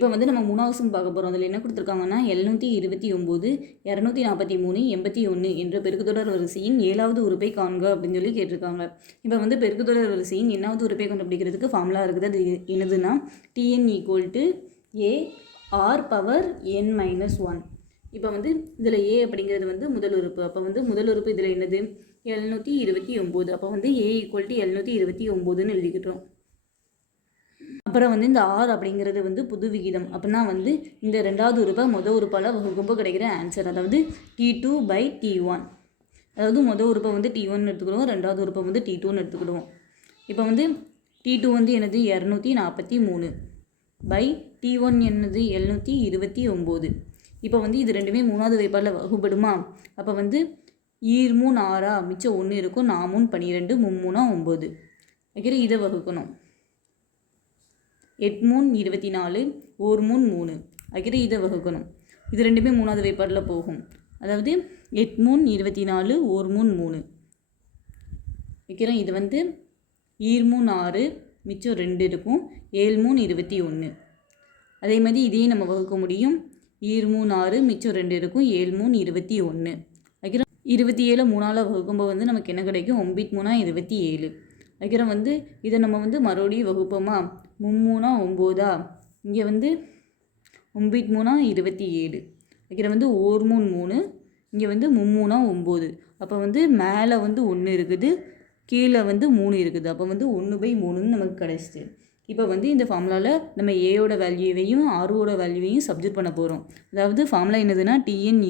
இப்போ வந்து நம்ம மூணாவது சம் பார்க்க போகிறோம். அதில் என்ன கொடுத்துருக்காங்கன்னா 729, 243, 81 என்ற பெருக்குத்தொடர் வரிசையின் 7வது உறுப்பை காண்க அப்படின்னு சொல்லி கேட்டிருக்காங்க. இப்போ வந்து பெருக்குத்தொடர் வரிசையின் என்னாவது உறுப்பை கண்டுபிடிக்கிறதுக்கு ஃபார்முலா இருக்குது. அது என்னதுன்னா Tn = AR⁻n-1. இப்போ வந்து இதில் A அப்படிங்கிறது வந்து முதல் உறுப்பு. அப்போ வந்து முதல் உறுப்பு இதில் என்னது 729. அப்போ வந்து A = 729ன்னு எழுதிக்கிட்டோம். அப்புறம் வந்து இந்த R அப்படிங்கிறது வந்து புது விகிதம். அப்படின்னா வந்து இந்த ரெண்டாவது உறுப்பை மொதல் உறுப்பால் வகுக்கும்போது கிடைக்கிற ஆன்சர், அதாவது T2/T1. அதாவது மொதல் உறுப்பை வந்து T1 எடுத்துக்கிடுவோம், ரெண்டாவது உறுப்பை வந்து T2ன்னு எடுத்துக்கிடுவோம். இப்போ வந்து T2 வந்து என்னது 243/T1 என்னது 729. இப்போ வந்து இது ரெண்டுமே மூணாவது வைப்பாடில் வகுப்படுமா? அப்போ வந்து 2 3 6 மிச்சம் 1 இருக்கும், 4 12 3 9. வைக்கிற இதை வகுக்கணும். 8 3 24, 1 3 3. வைக்கிற இதை வகுக்கணும். இது ரெண்டுமே மூணாவது வைப்பாடில் போகும். அதாவது 8 3 24, 1 3 3. வைக்கிறோம். இது வந்து 2 3 6 மிச்சம் 2 இருக்கும், 7 3 21. அதே மாதிரி இதையும் நம்ம வகுக்க முடியும். 2 3 6 மிச்சம் 2 இருக்கும், 7 3 21. வைக்கிறோம். 27 3ஆல் வகுக்கும்போது வந்து நமக்கு என்ன கிடைக்கும்? 9 3 27. வைக்கிறோம். வந்து இதை நம்ம வந்து மறுபடியும் வகுப்போமா? 3 3 9. இங்கே வந்து 9 3 27. வைக்கிறோம். வந்து 1 3 3. இங்கே வந்து 3 9. அப்போ வந்து மேலே வந்து 1 இருக்குது, கீழே வந்து 3 இருக்குது. அப்போ வந்து 1/3ன்னு நமக்கு கிடைச்சிது. இப்போ வந்து இந்த ஃபார்முலாவில் நம்ம ஏயோட வேல்யூவையும் ஆரோட வேல்யூவையும் சப்ஜெக்ட் பண்ண போகிறோம். அதாவது ஃபார்முலா என்னதுன்னா Tn =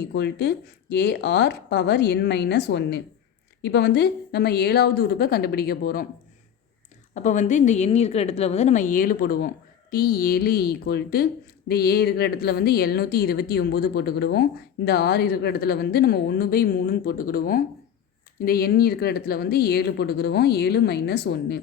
AR⁻n-1. இப்போ வந்து நம்ம 7வது உறுப்பை கண்டுபிடிக்க போகிறோம். அப்போ வந்து இந்த எண் இருக்கிற இடத்துல வந்து நம்ம 7 போடுவோம். T7 = இந்த A இருக்கிற இடத்துல வந்து 729 போட்டுக்கிடுவோம். இந்த R இருக்கிற இடத்துல வந்து நம்ம 1/3ன்னு போட்டுக்கிடுவோம். இந்த எண் இருக்கிற இடத்துல வந்து 7 போட்டுக்கிடுவோம். 7 - 1.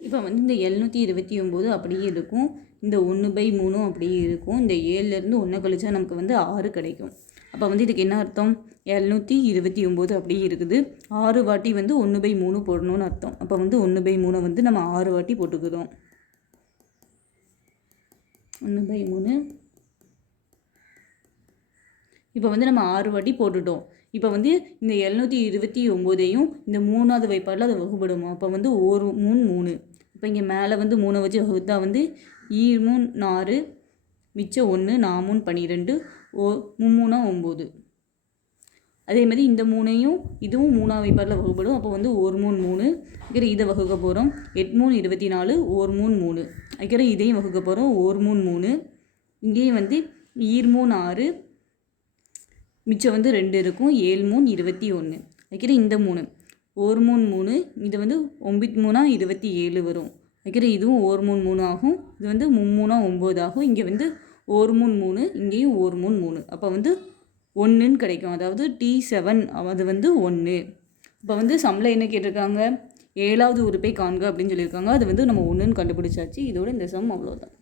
இப்போ வந்து இந்த 729 அப்படியே இருக்கும், இந்த 1/3 அப்படியே இருக்கும். இந்த 7லேருந்து 1 கழிச்சா நமக்கு வந்து 6 கிடைக்கும். அப்போ வந்து இதுக்கு என்ன அர்த்தம்? 729 அப்படியே இருக்குது, 6 வாட்டி வந்து 1/3 போடணும்னு அர்த்தம். அப்போ வந்து 1/3 வந்து நம்ம 6 வாட்டி போட்டுக்கிறோம். 1/3. இப்போ வந்து நம்ம 6 வாட்டி போட்டுட்டோம். இப்போ வந்து இந்த 729ஐயும் இந்த மூணாவது வைப்பாடில் அதை வகுப்படுமா? அப்போ வந்து 1 3 3. இப்போ இங்கே மேலே வந்து 3 வச்சு வகுத்தா வந்து 2 3 6 மிச்சம் 1 4 12 3 9. அதே மாதிரி இந்த 3ஐயும் இதுவும் மூணாவது வைப்பாடில் வகுப்படும். அப்போ வந்து 1 3 3. வைக்கிற இதை வகுக்க போகிறோம். 8 3 24, 1 3 3. வைக்கிற இதையும் வகுக்க போகிறோம். 1 3 3. இங்கேயும் வந்து 2 3 6 மிச்சம் வந்து 2 இருக்கும், 7 3 21. வைக்கிற இந்த 3 1 3 3. இது வந்து 9 3 27 வரும். வைக்கிற இதுவும் 1 3 3 ஆகும். இது வந்து 3 9 ஆகும். இங்கே வந்து 1 3 3, இங்கேயும் 1 3 3. அப்போ வந்து 1ன்னு கிடைக்கும். அதாவது T7 அது வந்து 1. இப்போ வந்து சம்மில் என்ன கேட்டிருக்காங்க? 7வது உறுப்பை காண்க அப்படின்னு சொல்லியிருக்காங்க. அது வந்து நம்ம 1ன்னு கண்டுபிடிச்சாச்சு. இதோட இந்த சம் அவ்வளோதான்.